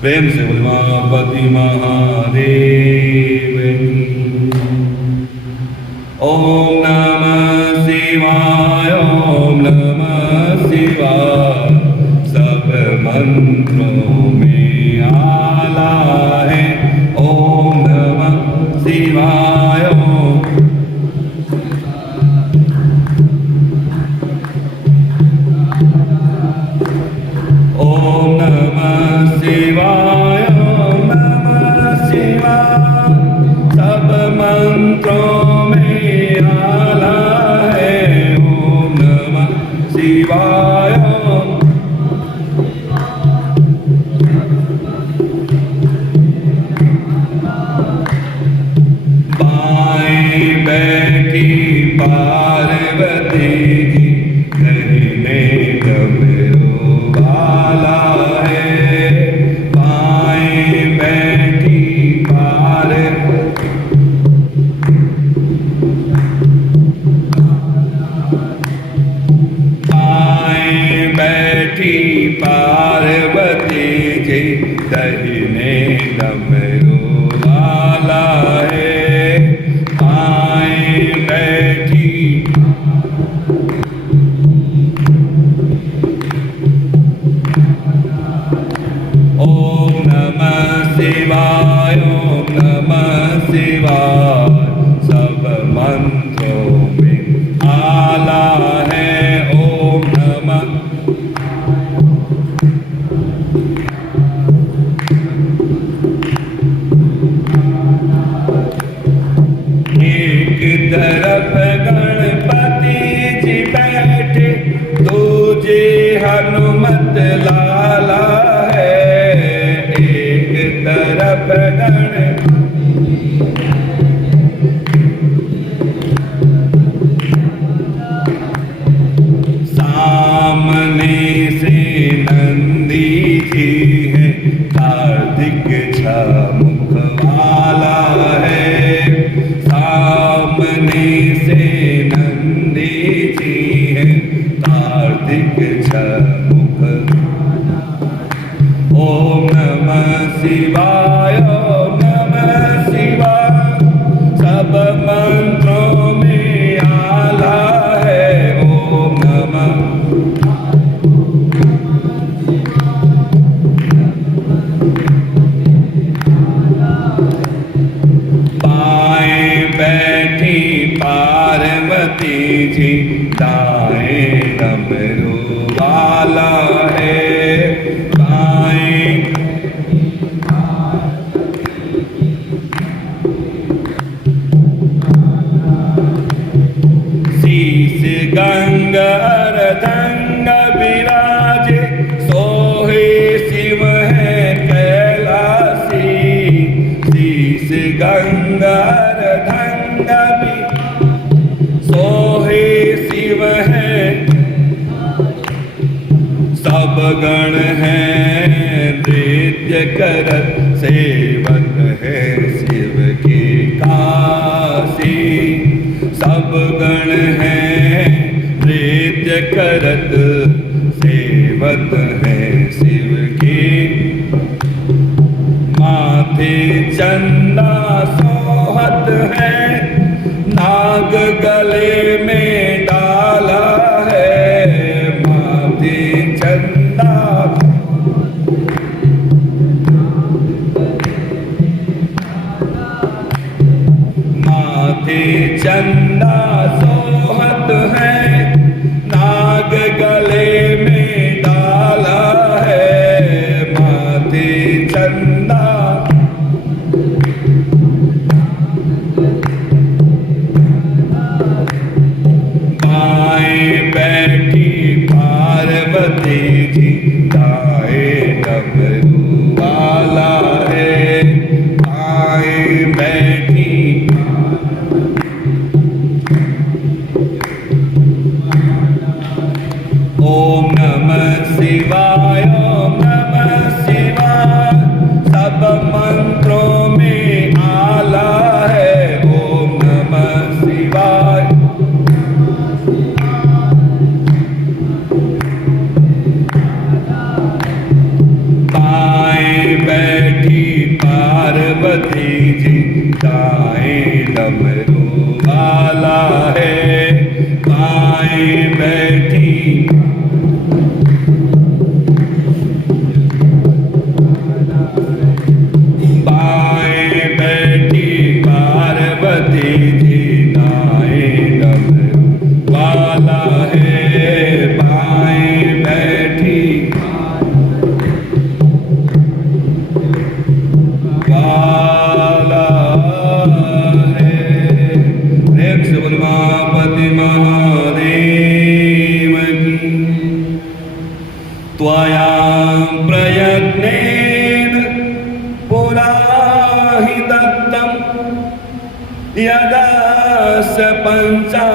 प्रेम से उमापति महादेव की। ओम नमः शिवाय, ओम नमः शिवाय। सब मंत्रों में आला है ओम नमः शिवाय। ओम नमः शिवाय, ओम नमः शिवाय। सब मंत्रों में आला है ओम नमः शिवाय। बाएं बैठी पार्वती जी, दाहिने डमरू वाला है। बाएं बैठी बाएं बैठी पार्वती जी, दाहिने डमरू वाला है। बाएं बैठी ओम नमः शिवाय, ओम नमः शिवाय। सब मंत्रों में आला है ओम नमः। एक तरफ गणपति जी बैठे, दूजे हनुमत लाला है। एक तरफ सामने से नंदी जी है, कार्तिक छमुख वाला है। सामने से नंदी जी है, कार्तिक छमुख। ओम नमः शिवाय, ओम नमः शिवाय। सब मंत्रों में आला है ओम नमः। बाएं बैठी पार्वती जी, दाएं डमरू वाला है। बाएं शीश गंगा अर्धंग विराजे, सोहे शिव है कैलासी। शीश गंगा अर्धंग सोहे शिव है। सब गण है नृत्य करत, सेवक है शिव की काशी। सब गण है नृत्य करत, सेवक है शिव की। माथे चंदा सोहत है, नाग गले में डाला है। माथे चंदा जी दाएं डमरू वाला है, बाएं बैठी पार्वती जी दाएं डमरू वाला है, बाएं बैठी वाला है। प्रेम से बोल उमापति महादेव की। त्वया प्रयत्नेन पुरा हि दत्तम् यदास्य पञ्चाननमीश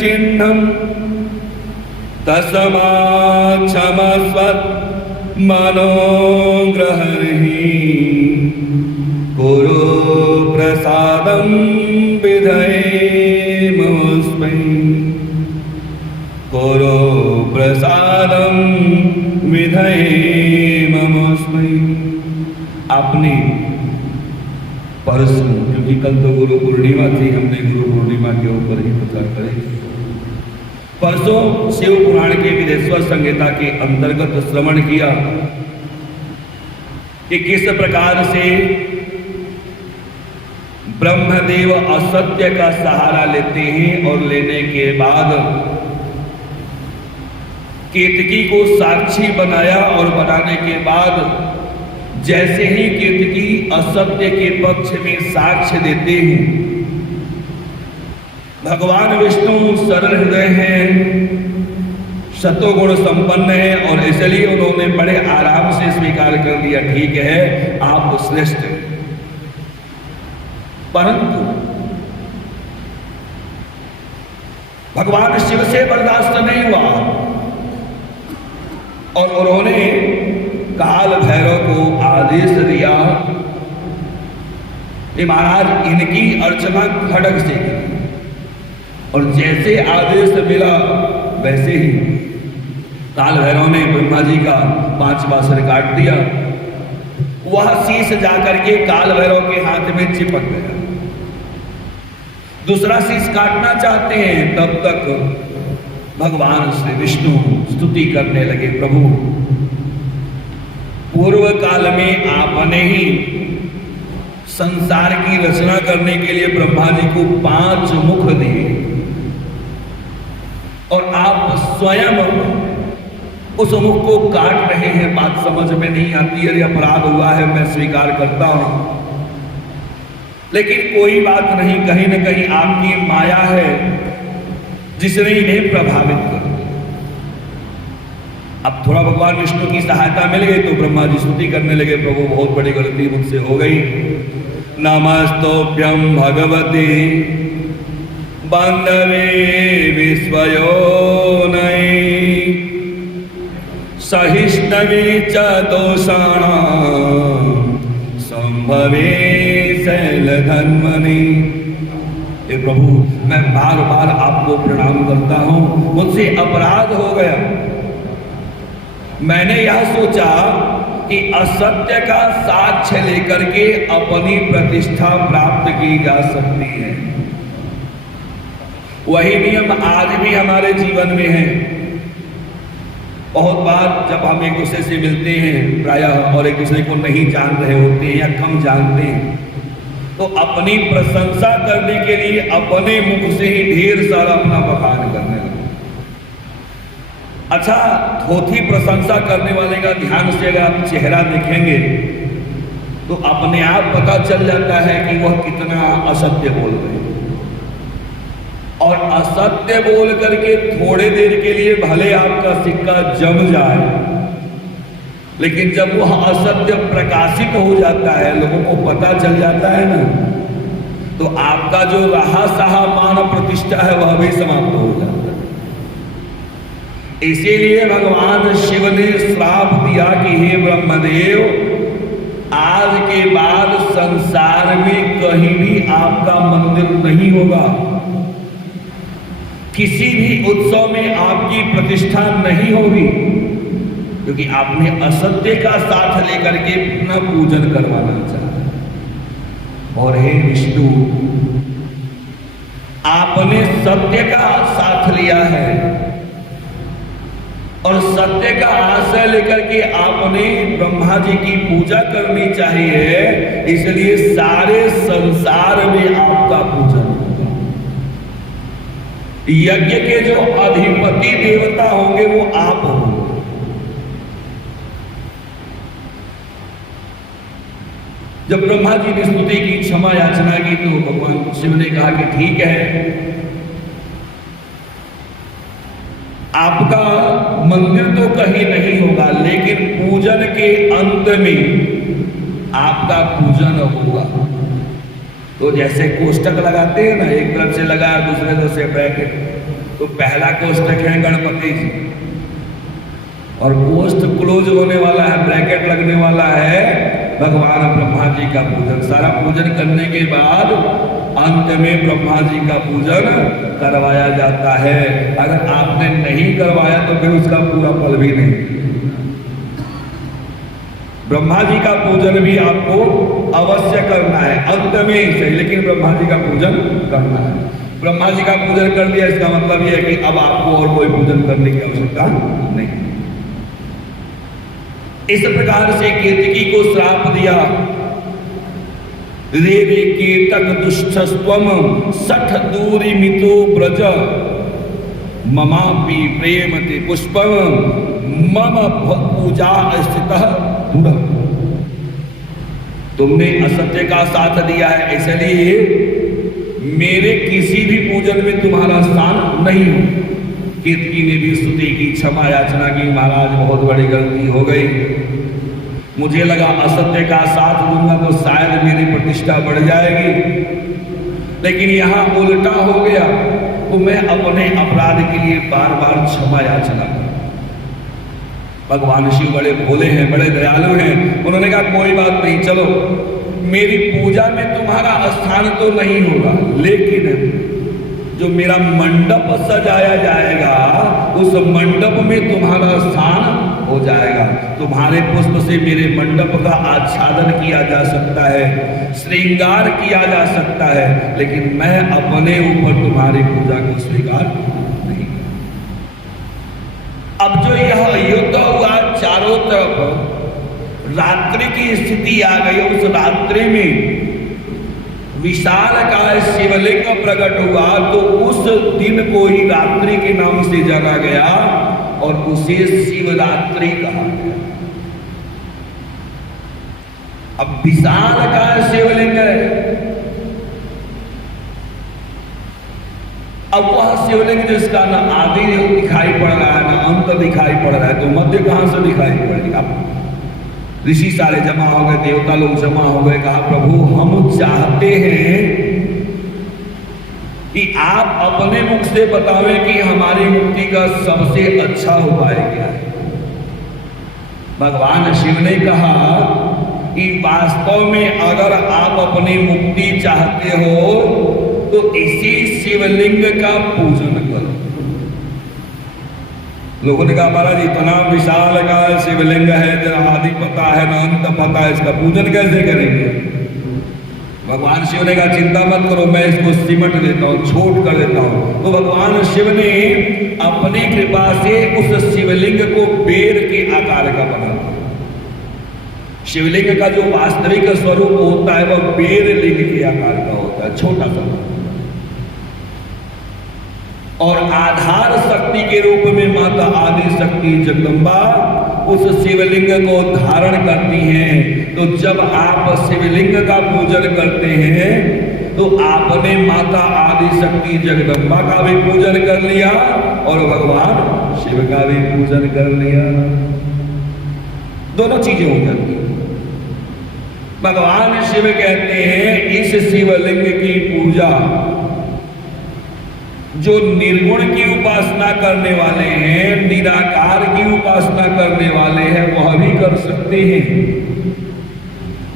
चिह्नं तस्मात् क्षमस्व मनोग्रहर्हि कुरु प्रसादं विधेमोऽस्मै, कुरु प्रसादं विधेमोऽस्मै। आपने परसों, क्योंकि कल तो गुरु पूर्णिमा थी, हमने गुरु पूर्णिमा के ऊपर ही प्रचार करें। परसों शिव पुराण के विदेश्वर संहिता के अंतर्गत श्रवण किया कि किस प्रकार से ब्रह्मदेव असत्य का सहारा लेते हैं और लेने के बाद केतकी को साक्षी बनाया और बनाने के बाद जैसे ही केतकी असत्य के पक्ष में साक्ष्य देते हैं, भगवान विष्णु सरल हृदय हैं, सत्वगुण संपन्न है और इसलिए उन्होंने बड़े आराम से स्वीकार कर दिया, ठीक है आप श्रेष्ठ हैं। परंतु भगवान शिव से बर्दाश्त नहीं हुआ और उन्होंने काल भैरव को आदेश दिया कि महाराज इनकी अर्चना खड्ग से की। और जैसे आदेश मिला वैसे ही काल भैरव ने ब्रह्मा जी का 5वां सिर काट दिया। वह शीश जाकर के काल भैरव के हाथ में चिपक गया। दूसरा शीश काटना चाहते हैं, तब तक भगवान श्री विष्णु स्तुति करने लगे, प्रभु पूर्व काल में आपने ही संसार की रचना करने के लिए ब्रह्मा जी को 5 मुख दिए और आप स्वयं उस मुख को काट रहे हैं। बात समझ में नहीं आती, अरे अपराध हुआ है, मैं स्वीकार करता हूं, लेकिन कोई बात नहीं, कहीं ना कहीं आपकी माया है जिसने इन्हें प्रभावित कर। अब थोड़ा भगवान विष्णु की सहायता मिल गई तो ब्रह्मा जी स्तुति करने लगे, प्रभु बहुत बड़ी गलती मुझसे हो गई। नमस्तोभ्यं भगवते बांधवे विश्वयोनये सहिष्णवे च दोषाणां संभवे शैलधन्वने। हे प्रभु, मैं बार बार आपको प्रणाम करता हूं, मुझसे अपराध हो गया। मैंने यह सोचा कि असत्य का साक्ष्य लेकर के अपनी प्रतिष्ठा प्राप्त की जा सकती है। वही नियम आज भी हमारे जीवन में है। बहुत बार जब हम एक दूसरे से मिलते हैं प्रायः और एक दूसरे को नहीं जान रहे होते हैं या कम जानते हैं, तो अपनी प्रशंसा करने के लिए अपने मुख से ही ढेर सारा अपना बखान करने लगे। अच्छा, थोथी प्रशंसा करने वाले का ध्यान से अगर आप चेहरा देखेंगे तो अपने आप पता चल जाता है कि वह कितना असत्य बोल रहे हैं। और असत्य बोल करके थोड़े देर के लिए भले आपका सिक्का जम जाए, लेकिन जब वह असत्य प्रकाशित हो जाता है, लोगों को पता चल जाता है ना, तो आपका जो रहा सहा मान प्रतिष्ठा है वह भी समाप्त हो जाता है। इसीलिए भगवान शिव ने श्राप दिया कि हे ब्रह्मदेव, आज के बाद संसार में कहीं भी आपका मंदिर नहीं होगा, किसी भी उत्सव में आपकी प्रतिष्ठा नहीं होगी। क्योंकि आपने असत्य का साथ लेकर के अपना पूजन करवाना चाहा। और हे विष्णु, आपने सत्य का साथ लिया है और सत्य का आश्रय लेकर के आपने ब्रह्मा जी की पूजा करनी चाहिए, इसलिए सारे संसार में आपका पूजन होगा। यज्ञ के जो अधिपति देवता होंगे वो आप होंगे। जब ब्रह्मा जी ने स्तुति की, क्षमा याचना की, तो भगवान शिव ने कहा कि ठीक है, आपका मंदिर तो कहीं नहीं होगा, लेकिन पूजन के अंत में आपका पूजन होगा। तो जैसे कोष्टक लगाते हैं ना, एक तरफ से लगा दूसरे तरफ से ब्रैकेट, तो पहला कोष्टक है गणपति जी और पोस्ट क्लोज होने वाला है, ब्रैकेट लगने वाला है भगवान ब्रह्मा जी का पूजन। सारा पूजन करने के बाद अंत में ब्रह्मा जी का पूजन करवाया जाता है। अगर आपने नहीं करवाया तो फिर उसका पूरा फल भी नहीं। ब्रह्मा जी का पूजन भी आपको अवश्य करना है, अंत में ही सही, लेकिन ब्रह्मा जी का पूजन करना है। ब्रह्मा जी का पूजन कर लिया, इसका मतलब यह है कि अब आपको और कोई पूजन करने की आवश्यकता नहीं। इस प्रकार से केतकी को श्राप दिया, रे रे केतक दुष्टस्त्वम सठ दूरी मितो ब्रज ममापि प्रेमते पुष्पम मम पूजा स्थितः दूरम। तुमने असत्य का साथ दिया है, इसलिए मेरे किसी भी पूजन में तुम्हारा स्थान नहीं हो। केतकी ने भी स्तुति की, क्षमा याचना की, महाराज बहुत बड़ी गलती हो गई, मुझे लगा असत्य का साथ दूंगा तो शायद मेरी प्रतिष्ठा बढ़ जाएगी, लेकिन यहां उल्टा हो गया, तो मैं अपने अपराध के लिए बार बार क्षमा याचना करूं। भगवान शिव बड़े भोले हैं, बड़े दयालु हैं, उन्होंने कहा कोई बात नहीं, चलो मेरी पूजा में तुम्हारा स्थान तो नहीं होगा, लेकिन जो मेरा मंडप सजाया जाएगा उस मंडप में तुम्हारा स्थान हो जाएगा। तुम्हारे पुष्प से मेरे मंडप का आच्छादन किया जा सकता है, श्रृंगार किया जा सकता है, लेकिन मैं अपने ऊपर तुम्हारी पूजा को स्वीकार नहीं। अब जो यह युद्ध हुआ, चारों तरफ रात्रि की स्थिति आ गई, उस रात्रि में विशाल का शिवलिंग प्रकट हुआ, तो उस दिन को ही रात्रि के नाम से जाना गया और उसे शिवरात्रि कहा गया। अब विशाल का शिवलिंग है, अब वह शिवलिंग जिसका ना आदि दिखाई पड़ रहा है ना अंत दिखाई पड़ रहा है, तो मध्य कहां से दिखाई पड़ेगा? ऋषि सारे जमा हो गए, देवता लोग जमा हो गए, कहा प्रभु हम चाहते हैं कि आप अपने मुख से बतावें कि हमारी मुक्ति का सबसे अच्छा उपाय क्या है। भगवान शिव ने कहा कि वास्तव में अगर आप अपनी मुक्ति चाहते हो तो इसी शिवलिंग का पूजन करो। लोगों ने कहा महाराज इतना विशाल का शिवलिंग है, जरा आदि पता है ना अंत पता है, इसका पूजन कैसे करेंगे? भगवान शिव ने कहा चिंता मत करो, मैं इसको सिमट देता हूँ, छोट कर देता हूँ। तो भगवान शिव ने अपनी कृपा से उस शिवलिंग को बेर के आकार का बना दिया। शिवलिंग का जो वास्तविक स्वरूप होता है वह बेर लिंग के आकार का होता है, छोटा सा, और आधार शक्ति के रूप में माता आदि शक्ति जगदम्बा उस शिवलिंग को धारण करती हैं। तो जब आप शिवलिंग का पूजन करते हैं तो आपने माता आदि शक्ति जगदम्बा का भी पूजन कर लिया और भगवान शिव का भी पूजन कर लिया, दोनों चीजें हो जाती हैं। भगवान शिव कहते हैं इस शिवलिंग की पूजा जो निर्गुण की उपासना करने वाले हैं, निराकार की उपासना करने वाले हैं, वह भी कर सकते हैं,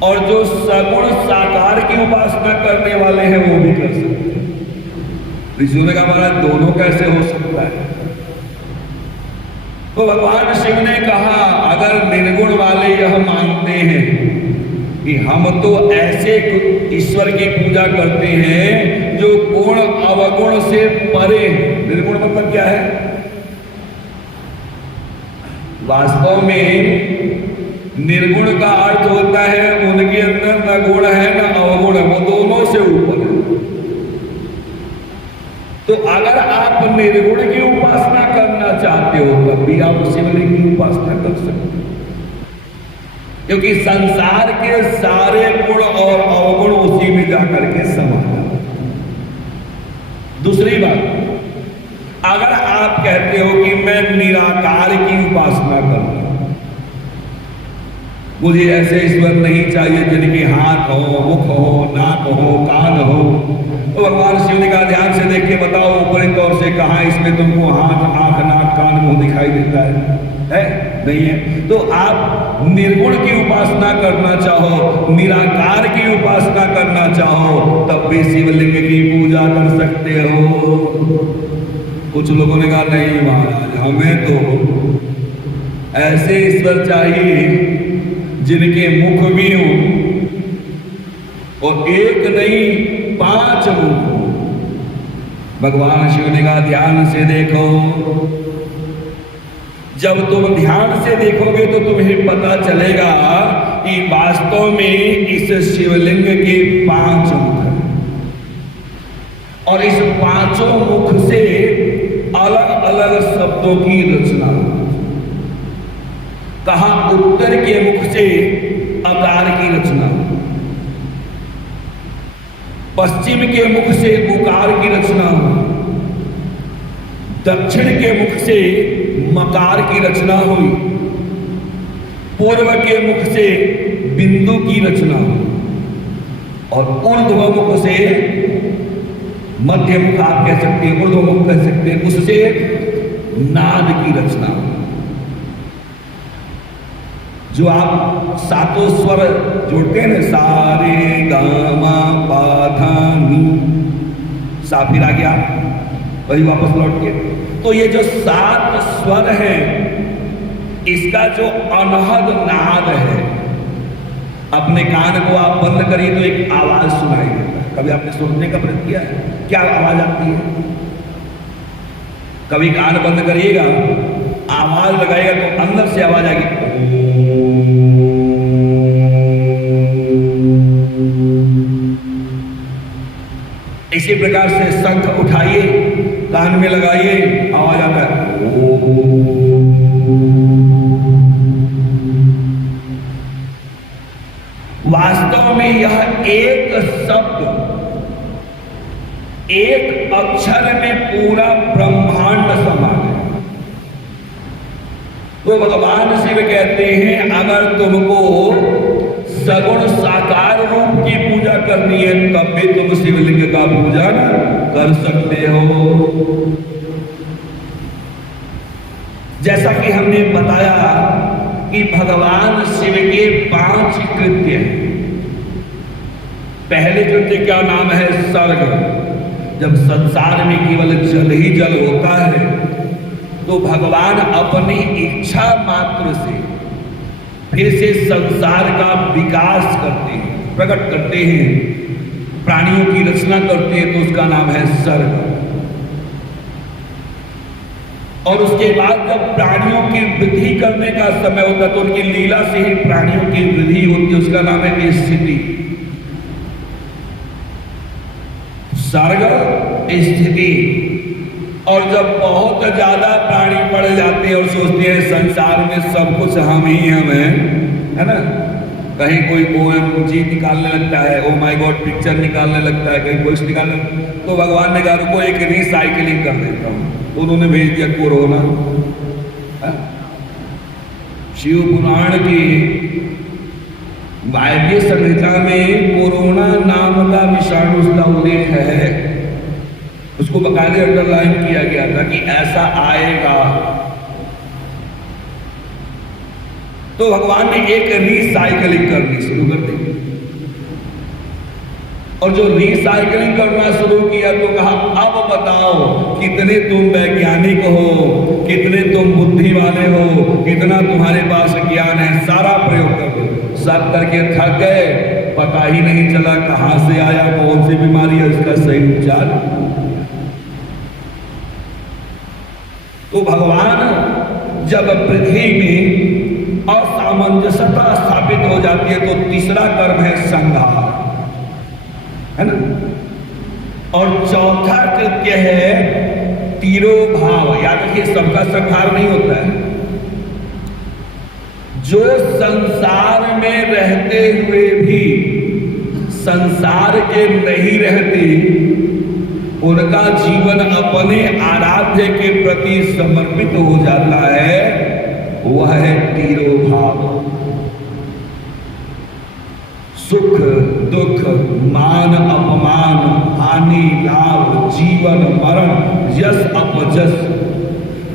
और जो सगुण साकार की उपासना करने वाले हैं वो भी कर सकते हैं। ऋषियों ने कहा महाराज दोनों कैसे हो सकता है? तो भगवान शिव ने कहा, अगर निर्गुण वाले यह मानते हैं कि हम तो ऐसे ईश्वर की पूजा करते हैं जो गुण अवगुण से परे। निर्गुण मतलब क्या है? वास्तव में निर्गुण का अर्थ होता है उनके अंदर न गुण है न अवगुण है, वो दोनों से ऊपर है। तो अगर आप निर्गुण की उपासना करना चाहते हो तब भी आप शिवलिंग की उपासना कर सकते हो, क्योंकि संसार के सारे गुण और अवगुण उसी में जाकर के समा जाते हैं। दूसरी बात, अगर आप कहते हो कि मैं निराकार की उपासना करूं, मुझे ऐसे ईश्वर नहीं चाहिए जिनके हाथ हो, मुख हो, नाक हो, कान हो, तो भगवान शिव ने कहा ध्यान से देख के बताओ ऊपरी तौर से कहां इसमें तुमको हाथ, आंख, नाक, कान, मुंह दिखाई देता है? नहीं है। तो आप निर्गुण की उपासना करना चाहो, निराकार की उपासना करना चाहो, तब भी शिवलिंग की पूजा कर सकते हो। कुछ लोगों ने कहा नहीं महाराज, हमें तो ऐसे ईश्वर चाहिए जिनके मुख भी हो और एक नहीं 5 मुख हो। भगवान शिव ने कहा ध्यान से देखो, जब तुम ध्यान से देखोगे तो तुम्हें पता चलेगा कि वास्तव में इस शिवलिंग के 5 मुख हैं और इस 5 मुख से अलग अलग शब्दों की रचना। कहा उत्तर के मुख से अकार की रचना, पश्चिम के मुख से उकार की रचना, दक्षिण के मुख से मकार की रचना हुई, पूर्व के मुख से बिंदु की रचना और ऊर्ध्व मुख से, मध्य मुख आप कह सकते हैं, ऊर्ध्व मुख कह सकते हैं, उससे नाद की रचना। जो आप 7 स्वर जोड़ते हैं ना, सारे गामा पा धा नी, सा फिर आ गया वही वापस लौट के, तो ये जो 7 स्वर हैं, इसका जो अनहद नाद है, अपने कान को आप बंद करिए तो एक आवाज सुनाई देता है। कभी आपने सुनने का प्रयत्न किया है? क्या आवाज आती है? कभी कान बंद करिएगा, आवाज लगाएगा तो अंदर से आवाज आएगी। इसी प्रकार से शंख उठाइए, कान में लगाइए, आवाज आता है। वास्तव में यह एक शब्द, एक अक्षर में पूरा ब्रह्मांड समा है। तो भगवान शिव कहते हैं अगर तुमको सगुण साकार रूप की पूजा करनी है तब भी तुम शिवलिंग का पूजन कर सकते हो। जैसा कि हमने बताया कि भगवान शिव के 5 कृत्य हैं। पहले कृत्य क्या नाम है? सर्ग। जब संसार में केवल जल ही जल होता है तो भगवान अपनी इच्छा मात्र से फिर से संसार का विकास करते हैं, प्रकट करते हैं, प्राणियों की रचना करते हैं, तो उसका नाम है सर्ग। और उसके बाद जब प्राणियों की वृद्धि करने का समय होता है तो उनकी लीला से ही प्राणियों की वृद्धि होती है, उसका नाम है स्थिति। सर्ग, स्थिति। और जब बहुत ज्यादा प्राणी पड़ जाते हैं और सोचते हैं संसार में सब कुछ हम ही हम हैं, है ना, कहीं कोई OMG निकालने लगता है, ओ माय गॉड पिक्चर निकालने लगता है, कहीं कुछ निकालने, तो भगवान ने कहा रुको एक रिसाइकलिंग कर देता हूं। तो उन्होंने भेज दिया कोरोना। शिव पुराण की वायव्य संहिता में कोरोना नाम का विषाणु का उल्लेख है, उसको बकायदे अंडरलाइन किया गया था कि ऐसा आएगा। तो भगवान ने एक रिसाइकलिंग करनी शुरू कर दी। और जो रिसाइकलिंग करना शुरू किया तो कहा अब बताओ कितने तुम वैज्ञानिक हो, कितने तुम बुद्धि वाले हो, कितना तुम्हारे पास ज्ञान है, सारा प्रयोग कर दो। सब करके थक गए, पता ही नहीं चला कहां से आया, कौन सी बीमारी है, उसका सही उपचार। तो भगवान जब पृथ्वी में असामंजस्यता स्थापित हो जाती है तो तीसरा कर्म है संहार, है ना। और चौथा कृत्य है तिरोभाव। याद रखिए, सबका संहार नहीं होता है। जो संसार में रहते हुए भी संसार के नहीं रहते, उनका जीवन अपने आराध्य के प्रति समर्पित हो जाता है, वह है तिरोभाव। सुख दुख, मान अपमान, हानि लाभ, जीवन मरण, यश अपजस,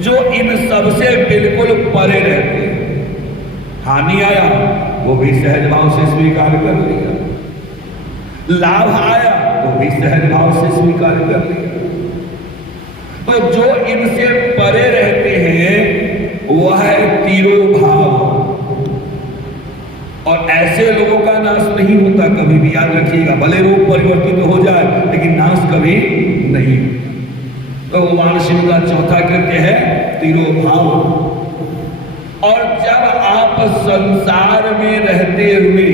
जो इन सबसे बिल्कुल परे रहते हैं। हानि आया वो भी सहज भाव से स्वीकार कर लिया, लाभ आया वो भी सहज भाव से स्वीकार कर लिया। तो जो इनसे परे रहते हैं वह है तिरोभाव। और ऐसे लोगों का नाश नहीं होता कभी भी, याद रखिएगा। भले रूप परिवर्तित हो जाए लेकिन नाश कभी नहीं। तो भगवान शिव का चौथा कृत्य है तिरोभाव। और जब आप संसार में रहते हुए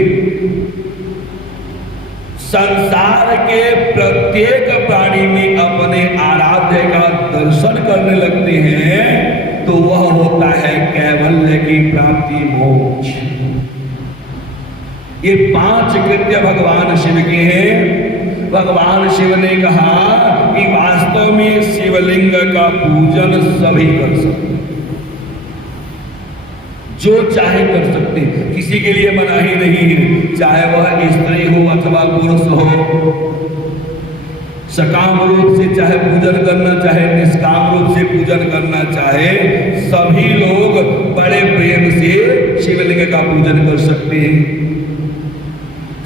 संसार के प्रत्येक प्राणी में अपने आराध्य का दर्शन करने लगते हैं तो वह होता है कैवल्य की प्राप्ति, मोक्ष। ये 5 कृत्य भगवान शिव के हैं। भगवान शिव ने कहा कि वास्तव में शिवलिंग का पूजन सभी कर सकते, जो चाहे कर सकते, किसी के लिए मनाही नहीं है। चाहे वह स्त्री हो अथवा पुरुष हो, सकाम रूप से चाहे पूजन करना चाहे निष्काम रूप से पूजन करना चाहे, सभी लोग बड़े प्रेम से शिवलिंग का पूजन कर सकते हैं।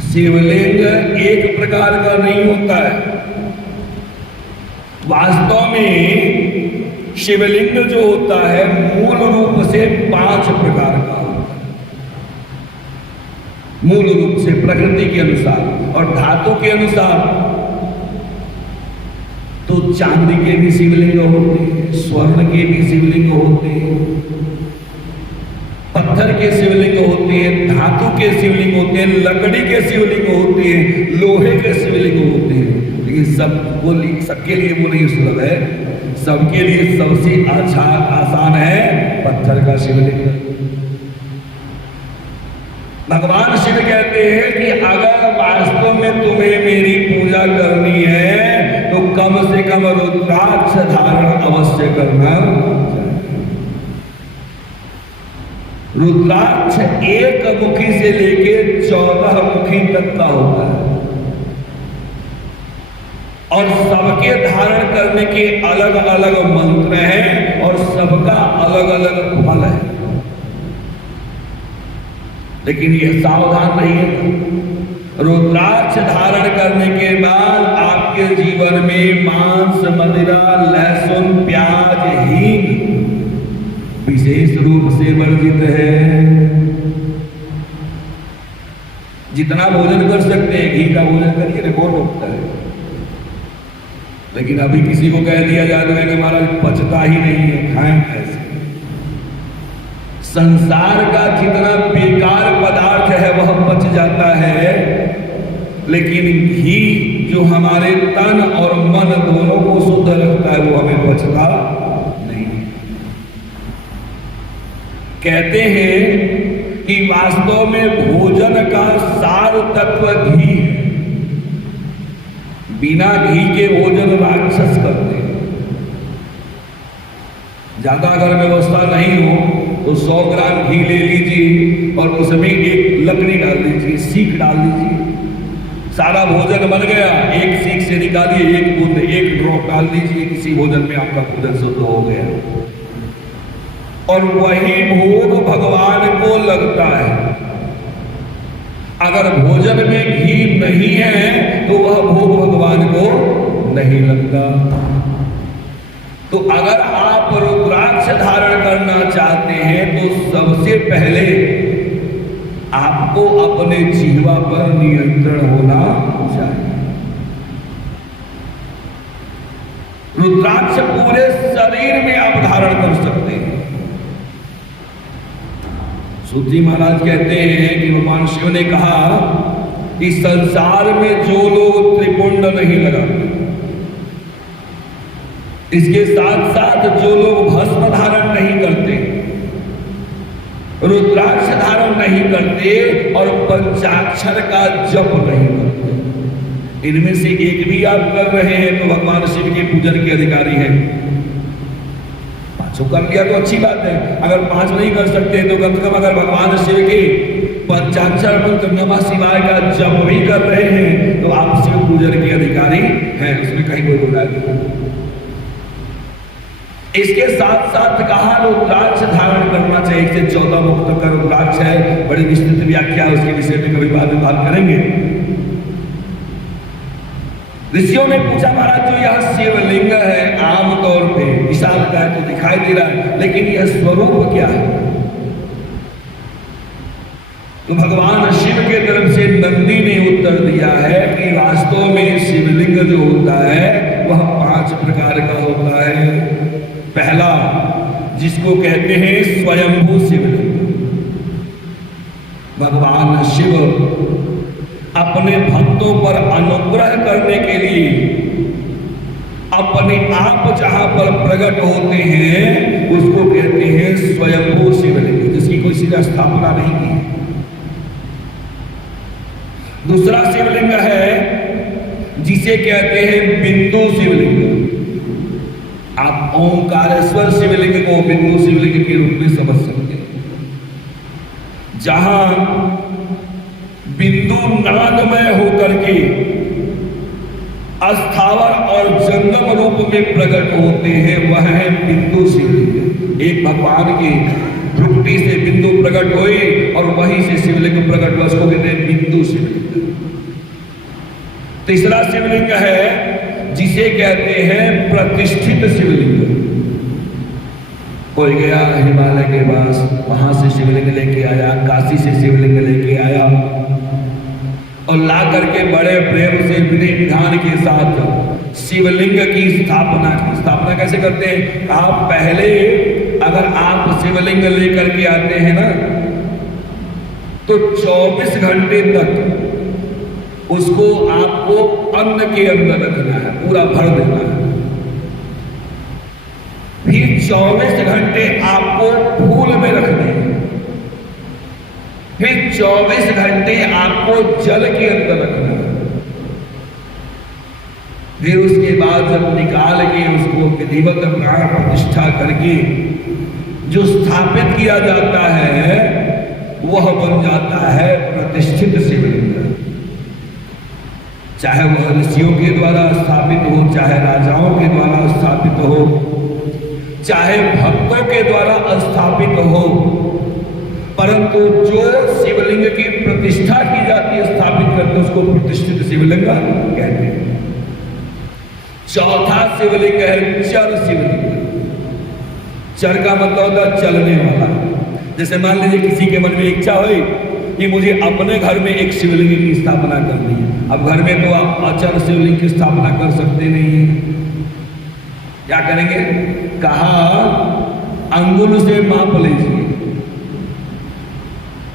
शिवलिंग एक प्रकार का नहीं होता है। वास्तव में शिवलिंग जो होता है मूल रूप से 5 प्रकार का होता है, मूल रूप से प्रकृति के अनुसार और धातु के अनुसार। तो चांदी के भी शिवलिंग होते हैं, स्वर्ण के भी शिवलिंग होते हैं, पत्थर के शिवलिंग होते हैं, धातु के शिवलिंग होते हैं, लकड़ी के शिवलिंग होते हैं, लोहे के शिवलिंग होते हैं। लेकिन सबके लिए वो नहीं सुलभ है। सबके लिए सबसे आसान है पत्थर का शिवलिंग। भगवान शिव कहते हैं कि अगर वास्तव में तुम्हें मेरी पूजा करनी है तो कम से कम रुद्राक्ष धारण अवश्य करना। रुद्राक्ष 1 मुखी से लेके 14 मुखी तक का होता है और सबके धारण करने के अलग अलग मंत्र हैं और सबका अलग अलग फल है। लेकिन ये सावधान रहिए, रुद्राक्ष धारण करने के बाद आपके जीवन में मांस, मदिरा, लहसुन, प्याज, हींग विशेष रूप से वर्जित है। जितना भोजन कर सकते हैं घी का भोजन करिए, रिकॉर्ड होता है। लेकिन अभी किसी को कह दिया जाए तो कि महाराज पचता ही नहीं है, खाएं कैसे। संसार का जितना बेकार पदार्थ है वह पच जाता है, लेकिन घी जो हमारे तन और मन दोनों को शुद्ध रखता है वो हमें पचता नहीं। कहते हैं कि वास्तव में भोजन का सार तत्व घी है। बिना घी के भोजन राक्षस करते हैं। ज्यादा अगर व्यवस्था नहीं हो तो 100 ग्राम घी ले लीजिए और उसमें एक लकड़ी डाल दीजिए, सीख डाल दीजिए, सारा भोजन बन गया। एक सीख से निकालिए, एक बूंद, एक ड्रॉप डाल दीजिए, किसी भोजन में आपका भोजन शुद्ध हो गया। और वही भोग भगवान को लगता है। अगर भोजन में घी नहीं है तो वह भोग भगवान को नहीं लगता। तो अगर आप रुद्राक्ष धारण करना चाहते हैं तो सबसे पहले आपको अपने जिह्वा पर नियंत्रण होना चाहिए। रुद्राक्ष पूरे शरीर में आप धारण कर सकते हैं। सूत जी महाराज कहते हैं कि भगवान शिव ने कहा कि संसार में जो लोग त्रिपुंड नहीं लगाते, इसके साथ साथ जो लोग भस्म धारण नहीं करते, रुद्राक्ष धारण नहीं करते और पंचाक्षर का जप नहीं करते, इनमें से एक भी आप कर रहे हैं तो भगवान शिव के पूजन के अधिकारी हैं। पांचों कर लिया तो अच्छी बात है, अगर 5 नहीं कर सकते तो कम से कम अगर भगवान शिव के पंचाक्षर मंत्र नमः शिवाय का जप भी कर रहे हैं तो आप शिव पूजन के अधिकारी हैं, इसमें कहीं कोई बुराई नहीं। इसके साथ साथ कहा रुद्राक्ष धारण करना चाहिए। 1 से 14 मुख तक का रुद्राक्ष है, बड़ी विस्तृत व्याख्या उसके विषय में कभी बाद में बात करेंगे। ऋषियों ने पूछा महाराज जो यह शिवलिंग है आमतौर पे विशाल का तो दिखाई दे रहा है, लेकिन यह स्वरूप क्या है? तो भगवान शिव के तरफ से नंदी ने उत्तर दिया है कि वास्तव में शिवलिंग जो होता है वह 5 प्रकार का होता है। पहला जिसको कहते हैं स्वयंभू शिवलिंग, भगवान शिव अपने भक्तों पर अनुग्रह करने के लिए अपने आप जहां पर प्रकट होते हैं उसको कहते हैं स्वयंभू शिवलिंग, जिसकी कोई सीधा स्थापना नहीं की। दूसरा शिवलिंग है जिसे कहते हैं बिंदु शिवलिंग। आप ओंकारेश्वर शिवलिंग को बिंदु शिवलिंग के रूप में समझ सकते हैं, जहां बिंदु नादमय होकर के अस्थावर और जंगम रूप में प्रकट होते हैं, वह है बिंदु शिवलिंग। एक भगवान की भ्रुकुटी से बिंदु प्रकट हुई और वहीं से शिवलिंग प्रकट हुआ, उसको कहते हैं बिंदु शिवलिंग। तीसरा शिवलिंग है जिसे कहते हैं प्रतिष्ठित शिवलिंग। कोई गया हिमालय के पास, वहां से शिवलिंग लेके आया, काशी से शिवलिंग लेके आया और ला करके बड़े प्रेम से विधि विधान के साथ शिवलिंग की स्थापना की। स्थापना कैसे करते हैं? आप पहले अगर आप शिवलिंग लेकर के आते हैं ना तो 24 घंटे तक उसको आपको अन्न के अंदर रखना है, पूरा भर देना है। फिर 24 घंटे आपको फूल में रखने हैं, फिर 24 घंटे आपको जल के अंदर रखना है। फिर उसके बाद जब निकाल के उसको विधिवत प्राण प्रतिष्ठा करके जो स्थापित किया जाता है वह बन जाता है प्रतिष्ठित शिवलिंग। चाहे वह ऋषियों के द्वारा स्थापित हो, चाहे राजाओं के द्वारा स्थापित हो, चाहे भक्तों के द्वारा स्थापित हो, परंतु जो शिवलिंग की प्रतिष्ठा की जाती है, स्थापित करते उसको प्रतिष्ठित शिवलिंग कहते हैं। चौथा शिवलिंग है चर शिवलिंग। चर का मतलब होता है चलने वाला। जैसे मान लीजिए किसी के मन में इच्छा हुई कि मुझे अपने घर में एक शिवलिंग की स्थापना करनी है। अब घर में तो आप अचर शिवलिंग की स्थापना कर सकते नहीं है, क्या करेंगे? कहा अंगुल से माप लीजिए,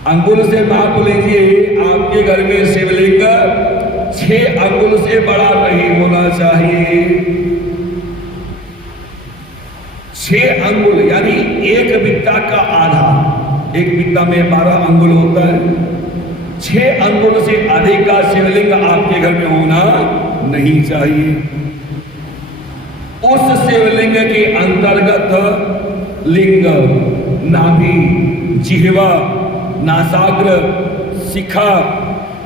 अंगुल से माप लीजिए। आपके घर में शिवलिंग 6 अंगुल से बड़ा नहीं होना चाहिए। 6 अंगुल यानी 1 बित्ता का आधा। 1 बित्ता में 12 अंगुल होता है। 6 अंगुल से अधिक का शिवलिंग आपके घर में होना नहीं चाहिए। उस शिवलिंग के अंतर्गत लिंग, नाभि, जिह्वा, नासाग्र, शिखा,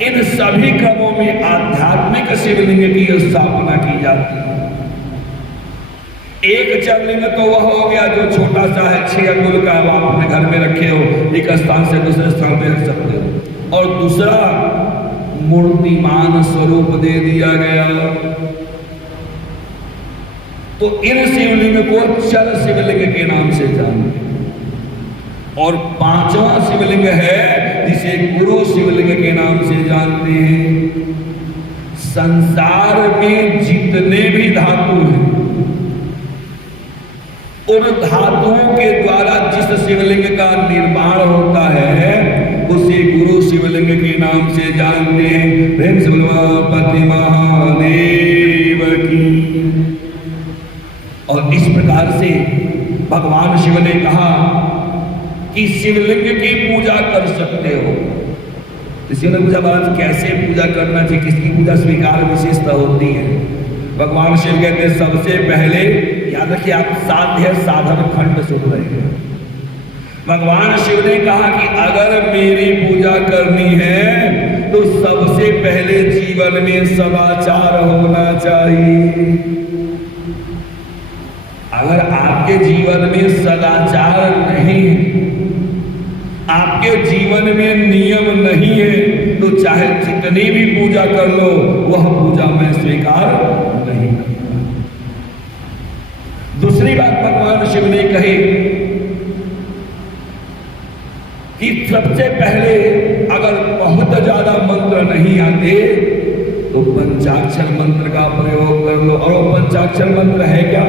इन सभी क्रमों में आध्यात्मिक शिवलिंग की स्थापना की जाती है। एक चरलिंग तो वह हो गया जो छोटा सा है, 6 अंगुल का, आप अपने घर में रखे हो, एक स्थान से दूसरे स्थान पे रख सकते हो। और दूसरा मूर्तिमान स्वरूप दे दिया गया। तो इन शिवलिंग को चल शिवलिंग के नाम से जानते हैं। और पांचवा शिवलिंग है जिसे गुरु शिवलिंग के नाम से जानते हैं। संसार में जितने भी धातु हैं, उन धातुओं के द्वारा जिस शिवलिंग का निर्माण होता है उसे गुरु शिवलिंग के नाम से जानते हैं। प्रेम से पति महादेव की। और इस प्रकार से भगवान शिव ने कहा कि शिवलिंग की पूजा कर सकते हो। किसी ने पूछा महाराज कैसे पूजा करना चाहिए, किसकी पूजा स्वीकार विशेषता होती है? भगवान शिव कहते हैं सबसे पहले याद रखिए, आप साध्य साधन खंड सुन रहे हैं। भगवान शिव ने कहा कि अगर मेरी पूजा करनी है तो सबसे पहले जीवन में सदाचार होना चाहिए। अगर आपके जीवन में सदाचार नहीं है, आपके जीवन में नियम नहीं है, तो चाहे जितनी भी पूजा कर लो वह पूजा मैं स्वीकार नहीं करता। दूसरी बात भगवान शिव ने कही कि सबसे पहले अगर बहुत ज्यादा मंत्र नहीं आते तो पंचाक्षर मंत्र का प्रयोग कर लो। और वो पंचाक्षर मंत्र है क्या?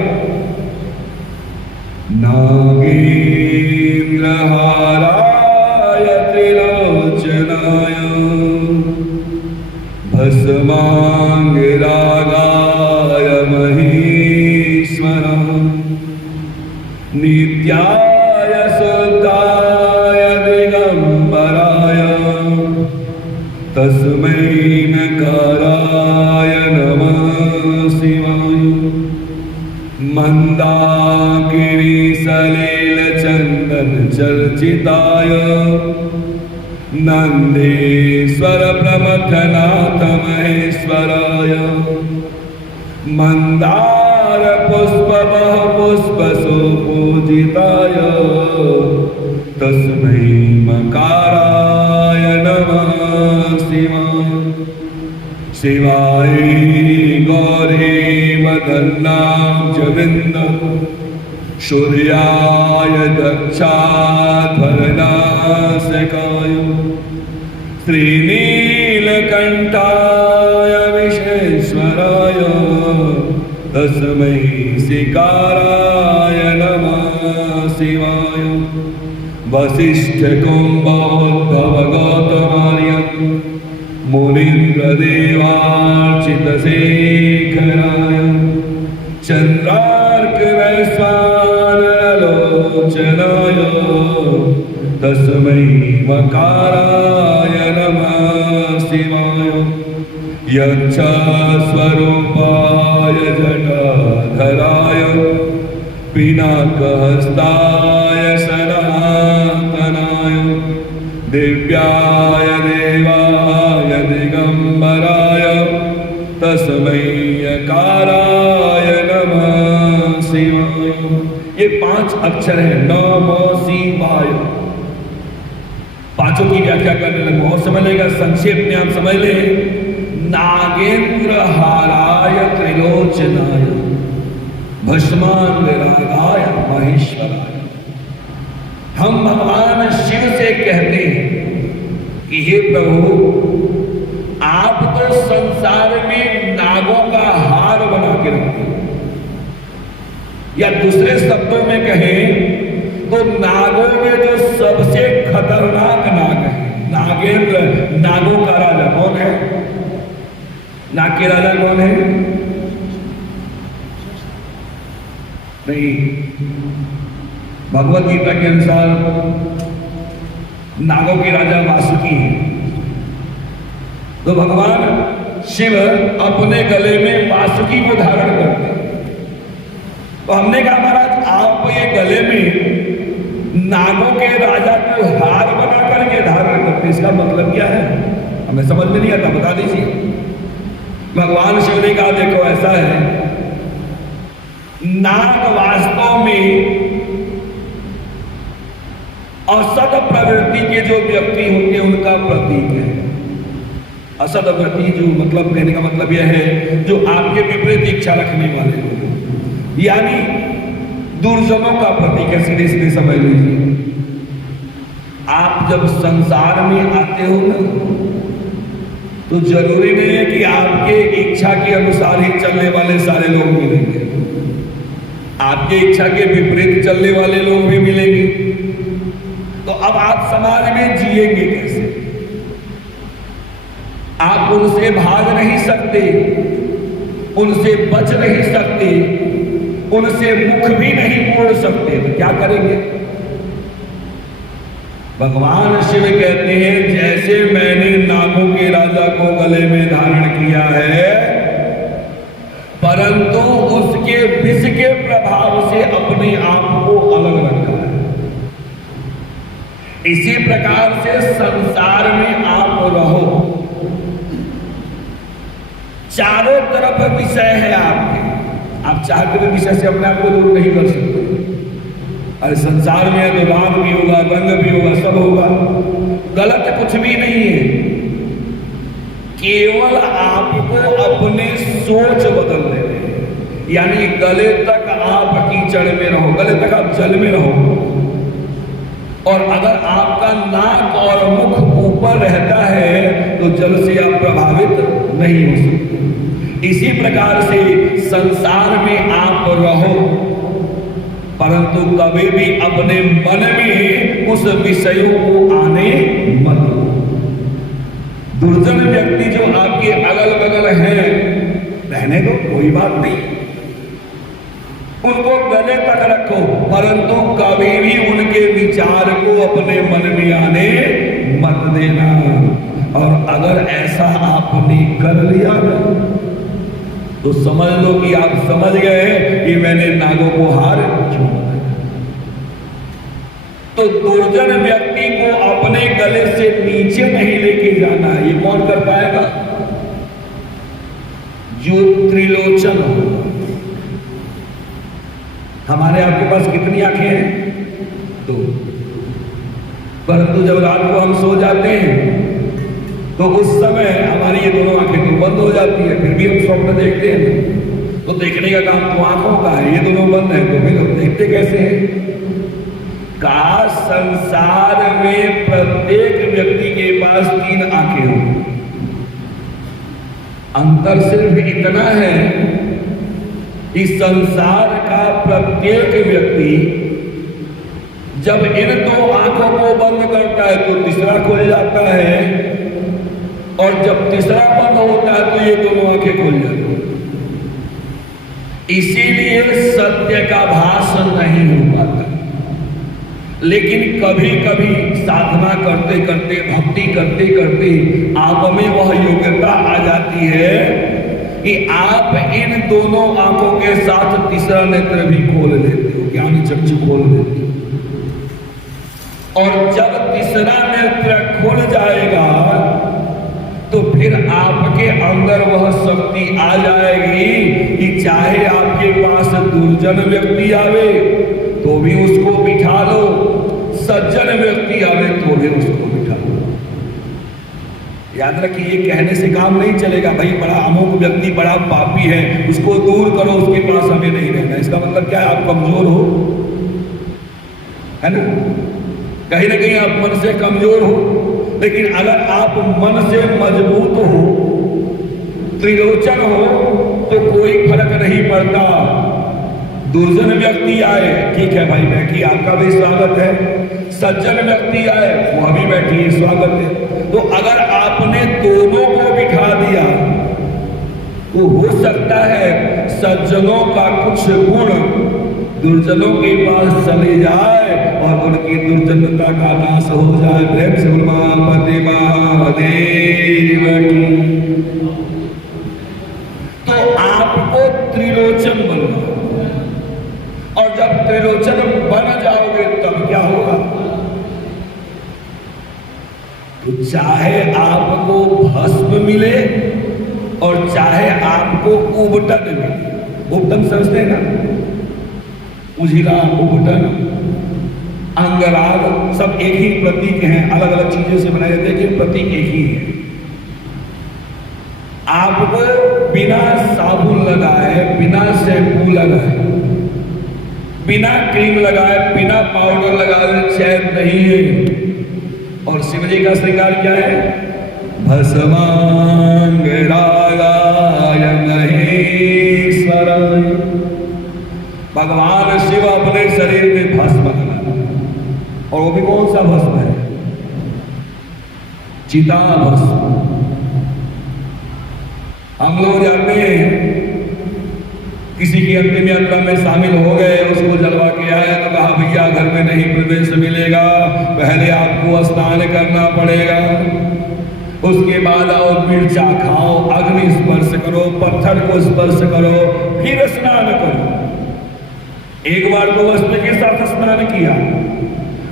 नागेंद्रहाराय त्रिलोचनाय भस्मांग रागाय महेश्वर नित्याय शुद्धाय दिगंबराय तस्मै नकाराय नमः शिवाय मंदाकिनी सलील चंदन चर्चिताय नंदेश्वर प्रमथनाथ महेश्वराय मंदार पुष्प पुष्प सुपूजिताय तस्मै मकाराय नमः शिवाय शिवाय गौरी मदन्नाब्जविन्द सूर्याय दक्षाध्वरनासिकाय श्रीनीलकण्ठाय विश्वेश्वराय तस्मै शिकाराय नमः शिवाय वसिष्ठकुम्भोद्भव गौतमार्यं मुनीन्द्रदेवार्चितशेखराय चन्द्रार्क वैश्वानरलोचनाय तस्मै मकाराय नमः शिवाय यक्षस्वरूपाय जटाधराय पिनाकहस्ताय सनातनाय दिव्याय देवाय दिगंबराय तस्मै यकाराय नमः शिवाय। ये 5 अक्षर है नमः शिवाय। पांचों की व्याख्या करने लगे, बहुत समझ लेगा, संक्षेप में आप समझ ले। नागेंद्र हाराय त्रिलोचनाय भस्मांग रागाय महेश्वराय। हम भगवान शिव से कहते हैं कि हे प्रभु, आप तो संसार में नागों का हार बना के रखते हैं, या दूसरे शब्दों में कहें तो नागों में जो सबसे खतरनाक नाग है नागेंद्र, नागों का राजा कौन है? नाग के राजा कौन है? नहीं, भगवत गीता के अनुसार नागों के राजा वासुकी हैं। तो भगवान शिव अपने गले में वासुकी को धारण करते हैं। तो हमने कहा महाराज आप ये गले में नागों के राजा को हार बना करके धारण करते, इसका मतलब क्या है? हमें समझ में नहीं आता, बता दीजिए। भगवान शिव ने कहा देखो ऐसा है, नाग वास्तव में असत प्रवृत्ति के जो व्यक्ति होते हैं उनका प्रतीक है। असदव्रती जो मतलब कहने का मतलब यह है जो आपके विपरीत इच्छा रखने वाले लोग, यानी दुर्जनों का प्रतीक है। सीधे सीधे समझ लीजिए, आप जब संसार में आते हो ना तो जरूरी नहीं है कि आपके इच्छा के अनुसार ही चलने वाले सारे लोग मिलेंगे, आपके इच्छा के विपरीत चलने वाले लोग भी मिलेंगे। तो अब आप समाज में जिएंगे कैसे? आप उनसे भाग नहीं सकते, उनसे बच नहीं सकते, उनसे मुख भी नहीं मोड़ सकते, तो क्या करेंगे? भगवान शिव कहते हैं जैसे मैंने नागों के राजा को गले में धारण किया है, परंतु उसके विष के प्रभाव से अपने आप को अलग रखा है, इसी प्रकार से संसार में आप रहो। चारों तरफ विषय है आपके, आप चाहते हुए विषय से अपने आप को दूर नहीं कर सकते। अरे संसार में तो राग भी होगा, रंग भी होगा, सब होगा, गलत कुछ भी नहीं है। केवल आपको अपने सोच बदल देते हैं, यानी गले तक आप कीचड़ में रहो, गले तक आप जल में रहो, और अगर आपका नाक और मुख ऊपर रहता है तो जल से आप प्रभावित नहीं हो सकते। इसी प्रकार से संसार में आप रहो, परंतु कभी भी अपने मन में उस विषयों को आने मत दो। दुर्जन व्यक्ति जो आपके अगल बगल हैं, रहने दो, कोई बात नहीं, उनको गले तक रखो, परंतु कभी भी उनके विचार को अपने मन में आने मत देना। और अगर ऐसा आपने कर लिया तो समझ लो कि आप समझ गए कि मैंने नागों को हार छोड़ा। तो दुर्जन व्यक्ति को अपने गले से नीचे नहीं लेके जाना है। ये कौन कर पाएगा? जो त्रिलोचन हो। हमारे आपके पास कितनी आंखें हैं? दो। परंतु जब रात को हम सो जाते हैं तो उस समय हमारी ये दोनों आंखें तो बंद हो जाती है, फिर भी हम स्वप्न देखते हैं। तो देखने का काम तो आंखों का है, ये दोनों बंद है तो फिर हम देखते कैसे हैं? का संसार में प्रत्येक व्यक्ति के पास 3 आंखें हो। अंतर सिर्फ इतना है कि संसार का प्रत्येक व्यक्ति जब इन 2 आंखों को बंद करता है तो तीसरा खुल जाता है, और जब तीसरा बंद होता है तो ये दोनों आंखें खुल जाती हैं। इसीलिए सत्य का भास नहीं हो पाता। लेकिन कभी कभी साधना करते करते, भक्ति करते करते आप में वह योग्यता आ जाती है कि आप इन दोनों आंखों के साथ तीसरा नेत्र भी खोल लेते हो, ज्ञान चक्षु खोल लेते हो। और जब तीसरा नेत्र खुल जाएगा तो फिर आपके अंदर वह शक्ति आ जाएगी कि चाहे आपके पास दुर्जन व्यक्ति आवे तो भी उसको बिठा लो, सज्जन व्यक्ति आवे तो भी उसको बिठा लो। याद रखिए, ये कहने से काम नहीं चलेगा। भाई बड़ा अमुक व्यक्ति बड़ा पापी है, उसको दूर करो, उसके पास हमें नहीं रहना। इसका मतलब क्या है? आप कमजोर हो, है ना? कहीं ना कहीं आप मन से कमजोर हो। लेकिन अगर आप मन से मजबूत हो, त्रिलोचन हो, तो कोई फर्क नहीं पड़ता। दुर्जन व्यक्ति आए, ठीक है भाई बैठिए, आपका भी स्वागत है। सज्जन व्यक्ति आए, वह भी बैठिए, स्वागत है। तो अगर आपने दोनों को बिठा दिया तो हो सकता है सज्जनों का कुछ गुण दुर्जनों के पास चले जाए और उनकी दुर्जनता का नाश हो जाए। प्रेम से पति महादेव की। तो आपको त्रिलोचन बनना, और जब त्रिलोचन बन जाओगे तब क्या होगा? तो चाहे आपको भस्म मिले और चाहे आपको उबटन मिले। उबटन समझते हैं ना? उजिला, उबटन, अंगराग सब एक ही प्रतीक हैं, अलग अलग चीजों से बनाए जाते हैं, लेकिन प्रतीक एक ही है। आपको बिना साबुन लगाए, बिना शैम्पू लगाए, बिना क्रीम लगाए, बिना पाउडर लगाए चैन नहीं है। और शिव जी का श्रृंगार क्या है? भस्मांगरागाय महेश्वराय। भगवान शिव अपने शरीर में भस्म लगाते, और वो भी कौन सा भस्म है? चिता भस्म। हम लोग जाते हैं, किसी की अंतिम यात्रा में शामिल हो गए, उसको जलवा के आए तो कहा भैया घर में नहीं प्रवेश मिलेगा, पहले आपको स्नान करना पड़ेगा, उसके बाद आओ मिर्चा खाओ, अग्नि स्पर्श करो, पत्थर को स्पर्श करो, फिर स्नान करो। एक बार तो वस्त्र के साथ स्नान किया,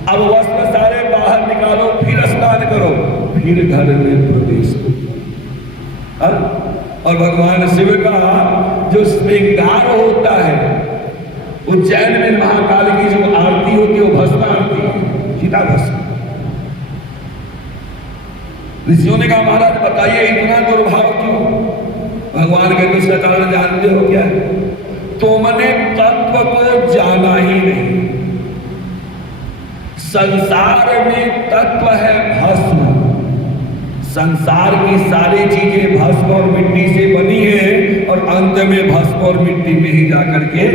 अब वस्त्र सारे बाहर निकालो, फिर स्नान करो, फिर घर में प्रवेश करो। और भगवान शिव का जो श्रृंगार होता है, उज्जैन में महाकाल की जो आरती होती है वो भस्म आरती है, चिता भस्म। ऋषियों ने कहा महाराज बताइए इतना दुर्भाव क्यों? भगवान के दूसरा कारण जानते हो क्या? तुमने तत्व को जाना ही नहीं। संसार में तत्व है भस्म। संसार की सारी चीजें भस्म और मिट्टी से बनी है, और अंत में भस्म और मिट्टी में ही जाकर के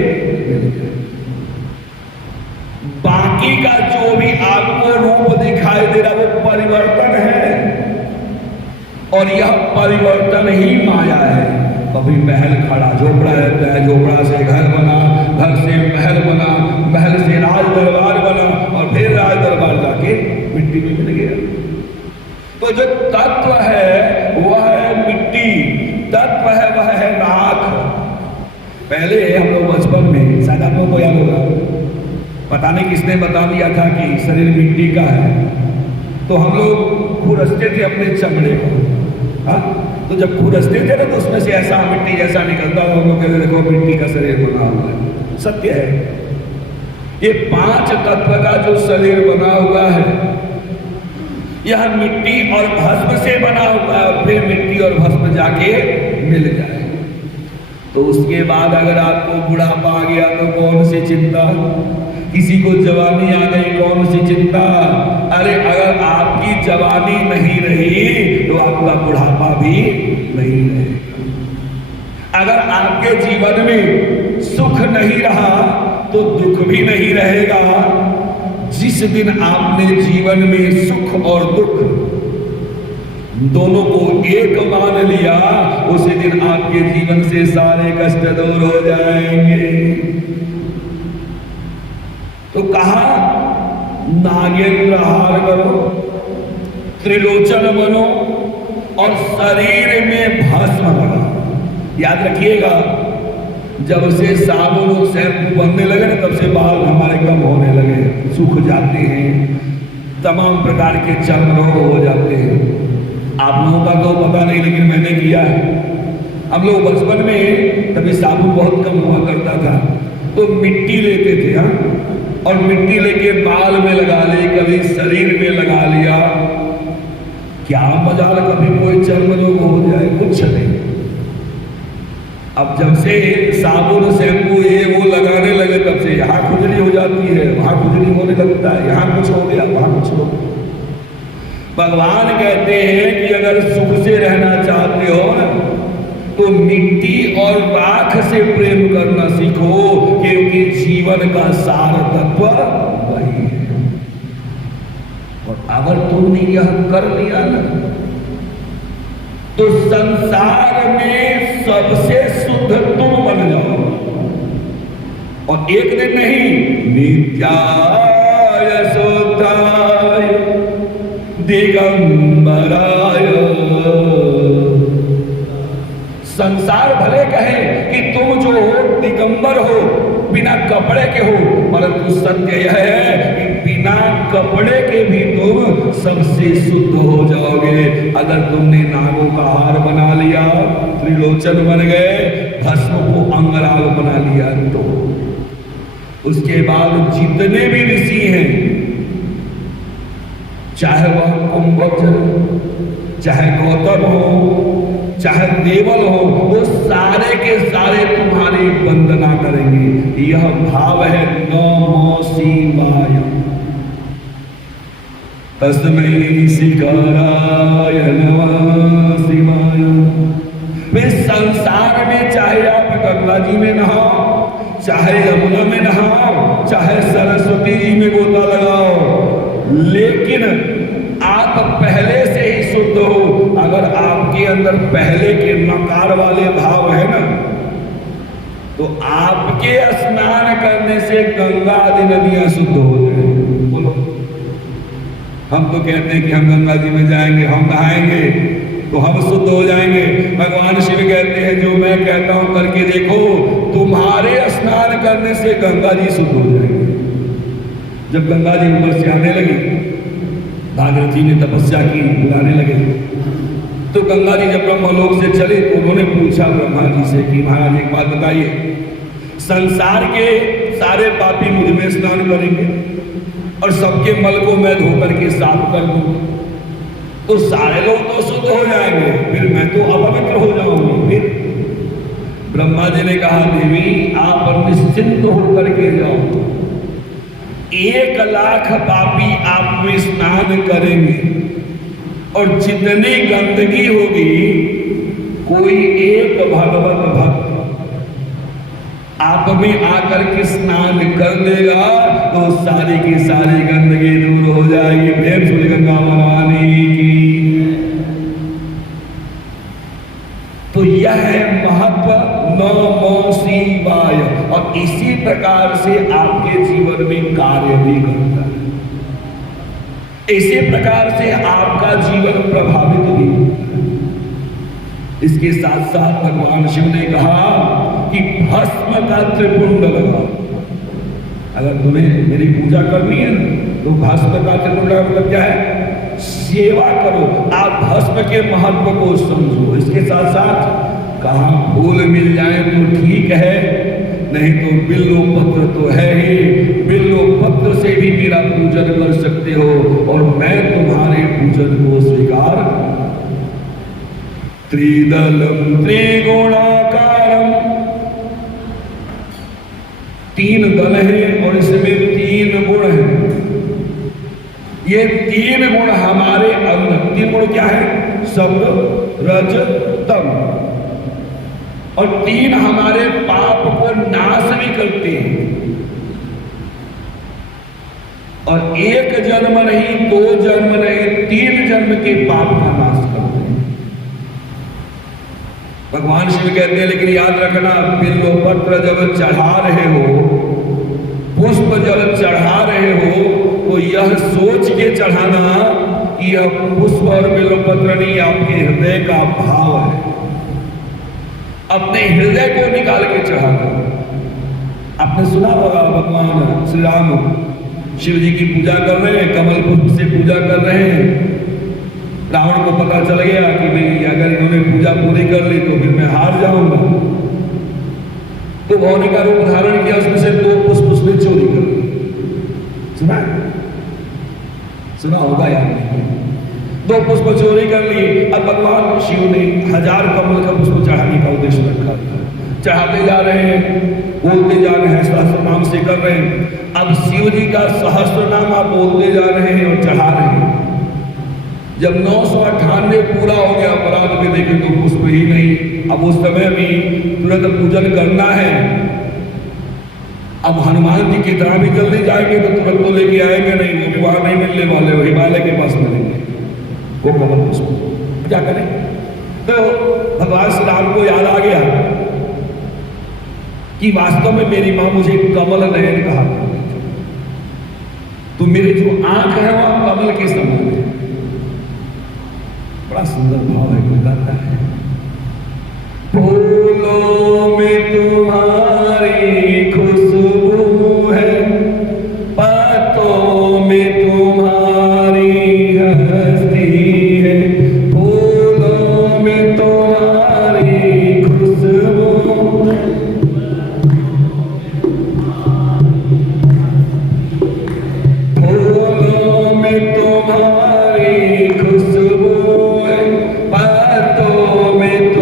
बाकी का जो भी आपको रूप दिखाई दे रहा वो परिवर्तन है, और यह परिवर्तन ही माया है। कभी महल खड़ा, झोपड़ा रहता है, झोपड़ा से घर बना, घर से महल बना, महल से राज दरबार बना, और फिर राज दरबार जाके मिट्टी में मिल गया। तो जो तत्व है वह है मिट्टी, तत्व है वह है राख। पहले हम लोग बचपन में, शायद आप लोगों को याद होगा, पता नहीं किसने बता दिया था कि शरीर मिट्टी का है, तो हम लोग खुरसते थे अपने चमड़े को। तो जब खुरसते थे ना तो उसमें से ऐसा मिट्टी जैसा निकलता, हम लोग कहते देखो मिट्टी का शरीर बना हुआ है। सत्य है, ये 5 तत्व का जो शरीर बना हुआ है यह मिट्टी और भस्म से बना हुआ है, और फिर मिट्टी और भस्म जाके मिल जाए। तो उसके बाद अगर आपको बुढ़ापा आ गया तो कौन सी चिंता, किसी को जवानी आ गई कौन सी चिंता। अरे अगर आपकी जवानी नहीं रही तो आपका बुढ़ापा भी नहीं रहेगा। अगर आपके जीवन में सुख नहीं रहा तो दुख भी नहीं रहेगा। जिस दिन आपने जीवन में सुख और दुख दोनों को एक मान लिया, उसी दिन आपके जीवन से सारे कष्ट दूर हो जाएंगे। तो कहा नागेंद्र हार करो, त्रिलोचन बनो, और शरीर में भस्म लगा। याद रखिएगा, जब से साबुन और शैम्पू बनने लगे ना, तब से बाल हमारे कम होने लगे, सूख जाते हैं, तमाम प्रकार के चर्म रोग हो जाते हैं। आप लोगों का तो पता नहीं, लेकिन मैंने किया है। हम लोग बचपन में तभी साबुन बहुत कम हुआ करता था, तो मिट्टी लेते थे, और मिट्टी लेके बाल में लगा ली, कभी शरीर में लगा लिया। क्या मजाल, कभी कोई चर्म रोग हो जाए, कुछ नहीं। अब जब से साबुन शैम्पू ये वो लगाने लगे, तब से यहाँ खुजली हो जाती है, वहां खुजली होने लगता है, यहाँ कुछ हो गया, वहां कुछ हो गया। भगवान कहते हैं कि अगर सुख से रहना चाहते हो ना, तो मिट्टी और राख से प्रेम करना सीखो, क्योंकि जीवन का सार तत्व वही है। और अगर तुमने यह कर लिया ना, तो संसार में सबसे शुद्ध तुम बन जाओ। और एक दिन नहीं, नित्याय शुद्धाय दिगंबराय। संसार भले कहे कि तुम जो हो दिगंबर हो, बिना कपड़े के हो, परंतु सत्य यह है कि बिना कपड़े के भी तुम सबसे शुद्ध हो जाओगे। अगर तुमने नागों का हार बना लिया, त्रिलोचन बन गए, भस्म को अंगराग बना लिया, तो उसके बाद जितने भी ऋषि हैं, चाहे वह कुंभकर्ण, चाहे गौतम हो, चाहे देवल हो, वो सारे के सारे तुम्हारी वंदना करेंगे। यह भाव है नमो शिवाय। तस्मै शिकाराय नमः शिवाय। वे संसार में चाहे आप गंगा जी में नहाओ, चाहे यमुना में नहाओ, चाहे सरस्वती जी में गोता लगाओ, लेकिन आप पहले से ही शुद्ध हो। अगर आपके अंदर पहले के नकार वाले भाव है ना, तो आपके स्नान करने से गंगा आदि नदियां शुद्ध हो जाएंगी। बोलो, हम तो कहते हैं कि हम गंगा जी में जाएंगे, हम नहाएंगे तो हम शुद्ध हो जाएंगे। भगवान शिव कहते हैं जो मैं कहता हूं करके देखो, तुम्हारे स्नान करने से गंगा जी शुद्ध हो जाएंगे। जब गंगा जी ऊपर से आने लगी, भागीरथी ने तपस्या की, बुलाने लगे, तो गंगा जी जब ब्रह्मलोक से चले तो उन्होंने पूछा ब्रह्मा जी से कि महाराज एक बात बताइए, संसार के सारे पापी मुझ में स्नान करेंगे और सबके मल को मैं धो करके साफ कर दूं, तो सारे लोग तो शुद्ध हो जाएंगे, फिर मैं तो अपवित्र हो जाऊंगी। फिर ब्रह्मा जी ने कहा देवी आप निश्चिंत होकर के जाओ, 1,00,000 पापी आप में स्नान करेंगे और जितनी गंदगी होगी, कोई एक भगवत भक्त आप में आकर के स्नान कर देगा तो सारी की सारी गंदगी दूर हो जाएगी। प्रेम से गंगा भवानी की। तो यह है महत्व नमो शिवाय। और इसी प्रकार से आपके जीवन में कार्य भी करता है, इसी प्रकार से आपका जीवन प्रभावित भी होता है। इसके साथ साथ भगवान शिव ने कहा कि भस्म का त्रिपुंड लगाओ। अगर तुम्हें मेरी पूजा करनी है तो भस्म का त्रिपुंड का मतलब क्या है? सेवा करो। आप भस्म के महत्व को समझो। इसके साथ साथ कहा फूल मिल जाए तो ठीक है, नहीं तो बिल्लो पत्र तो है ही, बिल्लो पत्र से भी मेरा पूजन कर सकते हो और मैं तुम्हारे पूजन को स्वीकार। त्रिदलम त्रिगुणाकारम, 3 दल है और इसमें 3 गुण है। ये 3 गुण हमारे अंदर, 3 गुण क्या है? शब्द, रज, तम। और 3 हमारे पाप को नाश भी करते हैं। और 1 जन्म नहीं, 2 जन्म नहीं, 3 जन्म के पाप का नाश करते हैं। भगवान शिव कहते हैं लेकिन याद रखना, बिल्व पत्र जब चढ़ा रहे हो, पुष्प जब चढ़ा रहे हो, तो यह सोच के चढ़ाना कि यह पुष्प और बिल्व पत्र नहीं, आपके हृदय का भाव है। अपने हृदय को निकाल के चढ़ाना। आपने सुना होगा भगवान श्री राम शिव जी की पूजा कर रहे हैं, कमल पुष्प से पूजा कर रहे हैं। रावण को पता चल गया कि भाई अगर इन्होंने पूजा पूरी कर ली तो फिर मैं हार जाऊंगा। तो भौनी का रूप धारण किया, उसमें से 2 पुष्प उसने चोरी कर ली। सुना होगा यार, 2 पुष्प चोरी कर ली। अब भगवान शिव ने 1000 कमल का पुष्प चढ़ाने का उद्देश्य रखा। चढ़ाते जा रहे हैं, बोलते जा रहे हैं, सहस्त्र नाम से कर रहे हैं। अब शिव जी का सहस्त्र नाम आप बोलते जा रहे हैं और चढ़ा रहे हैं। जब 998 पूरा हो गया, अपराध में देखे तो पुष्प ही नहीं। अब उस समय भी तुरंत पूजन करना है। अब हनुमान जी की तरह भी जल्दी जाएंगे तो तुरंत तो लेके आएंगे नहीं, वो भी वहां नहीं मिलने वाले, वो हिमालय के पास मिलेंगे वो कमल पुष्प। क्या करें? तो भगवान श्री राम को याद आ गया कि वास्तव में मेरी मां मुझे कमल नयन कहा, तो मेरी जो आंख है वह कमल के समान है। बड़ा सुंदर भाव है, कोई गाता है। फूलों में तुम्हारी खुशबू है, पत्तों में तुम्हारी हस्ती है, फूलों में तुम्हारी खुशबू, फूलों में तुम्हारी खुशबू, में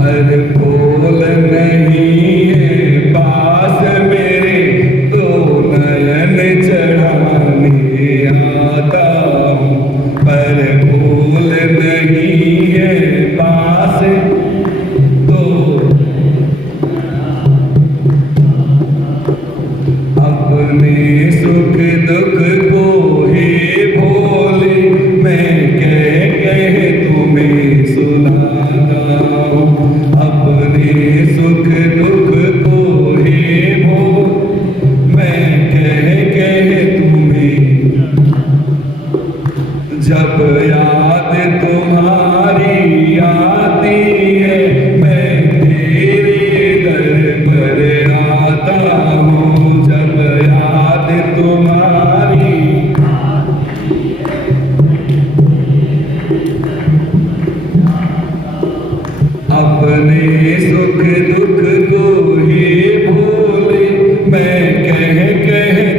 पर फूल नहीं है पास मेरे, तो नयन चढ़ाने आता हूँ। पर फूल नहीं है पास, तो अपने सुख दुख को हे भोले, मैं कह तुम्हें सुनाता हूँ। अपने सुख दुख को हे भोले, मैं कह तुम्हें। जब याद तुम्हारी आती है, मैं तेरे दर पर आता हूँ। जब याद तुम्हारी, अपने सुख दुख को हे भोले, मैं कह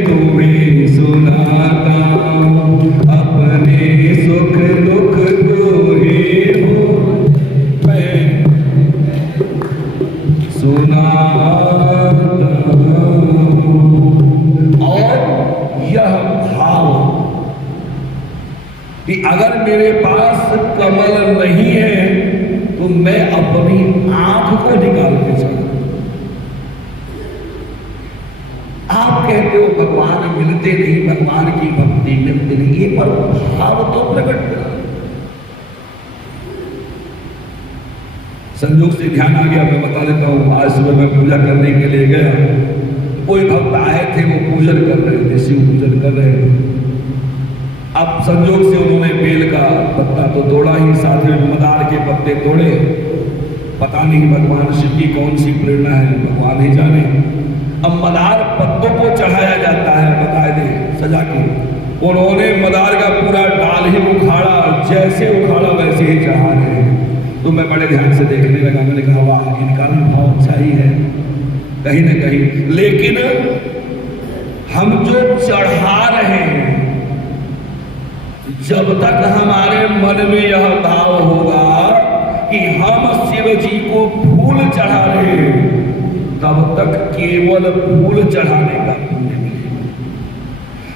तुम्हें सुनाता हूँ। अपने सुख दुख को हे भोले, मैं सुनाता हूँ। और यह भाव कि अगर मेरे पास कमल नहीं है तो मैं अपनी आंख को निकाल के चला। आप कहते हो भगवान मिलते नहीं, भगवान की भक्ति मिलती नहीं, ये पर भाव तो प्रकट करा। संयोग से ध्यान आ गया, मैं बता देता हूं। आज सुबह मैं पूजा करने के लिए गया, कोई भक्त आए थे, वो पूजन कर रहे थे, शिव पूजन कर रहे थे। अब संयोग से उन्होंने बेल का पत्ता तो तोड़ा ही, साथ में मदार के पत्ते तोड़े। पता नहीं भगवान शिव की कौन सी प्रेरणा है, भगवान ही जाने। अब मदार पत्तों को चढ़ाया जाता है बाकायदे सजा के। उन्होंने मदार का पूरा डाल ही उखाड़ा, जैसे उखाड़ा वैसे ही चढ़ा रहे हैं। तो मैं बड़े ध्यान से देखने लगा, मैंने कहा वाह, इनका भाव अच्छा ही है कहीं ना कहीं। लेकिन हम जो चढ़ा रहे हैं, जब तक हमारे मन में यह भाव होगा कि हम शिव जी को फूल चढ़ा रहे हैं, तब तक केवल फूल चढ़ाने का पुण्य मिलेगा।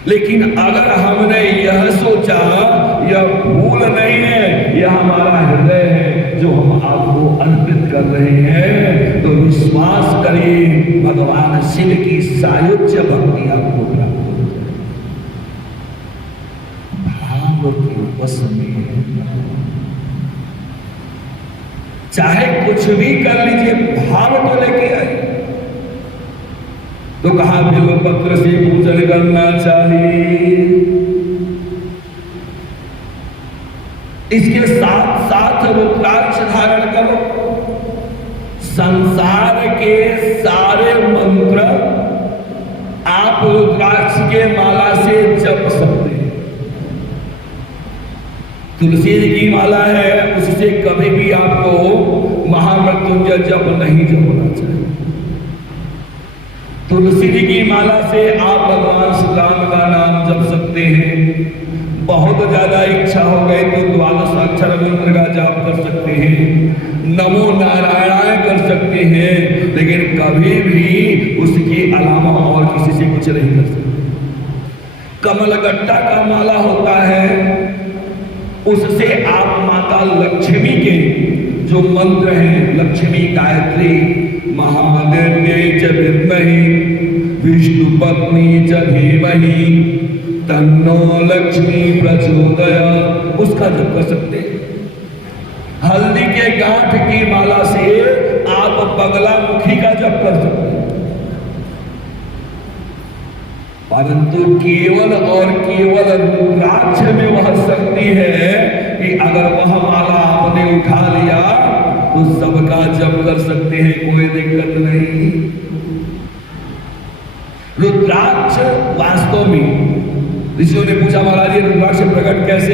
लेकिन अगर हमने यह सोचा यह फूल नहीं है, यह हमारा हृदय है जो हम आपको अर्पित कर रहे हैं, तो विश्वास करिए भगवान शिव की सायुज्य भक्ति आपको प्राप्त हो जाएगी। भाव के बस में चाहे कुछ भी कर लीजिए, भाव तो लेके आए। तो कहा बिल्व पत्र से पूजन करना चाहिए। इसके साथ साथ रुद्राक्ष धारण करो। संसार के सारे मंत्र आप रुद्राक्ष के माला से जप सकते हैं। तुलसी जी की माला है, उससे कभी भी आपको महामृत्युंजय जप नहीं जपना चाहिए। तुलसी जी की माला से आप भगवान श्री राम का नाम जप सकते हैं। बहुत ज्यादा इच्छा हो गई तो द्वादश अक्षर मंत्र का जाप कर सकते हैं, नमो नारायणाय कर सकते हैं, लेकिन कभी भी उसके अलावा और किसी से कुछ नहीं कर सकते। कमलगट्टा का माला होता है, उससे आप माता लक्ष्मी के जो मंत्र हैं, लक्ष्मी गायत्री, महादेव्यै च विद्महे विष्णु पत्नी च धीमहि तन्नो लक्ष्मी प्रचोदयात्, उसका जप कर सकते हैं। हल्दी के गांठ की माला से आप बगला मुखी का जप कर सकते हैं। परंतु केवल और केवल रुद्राक्ष में वह शक्ति है कि अगर वह माला आपने उठा लिया तो सबका जप कर सकते हैं, कोई दिक्कत नहीं। रुद्राक्ष वास्तव में ऋषियों ने पूछा, महाराज ये रुद्राक्ष प्रकट कैसे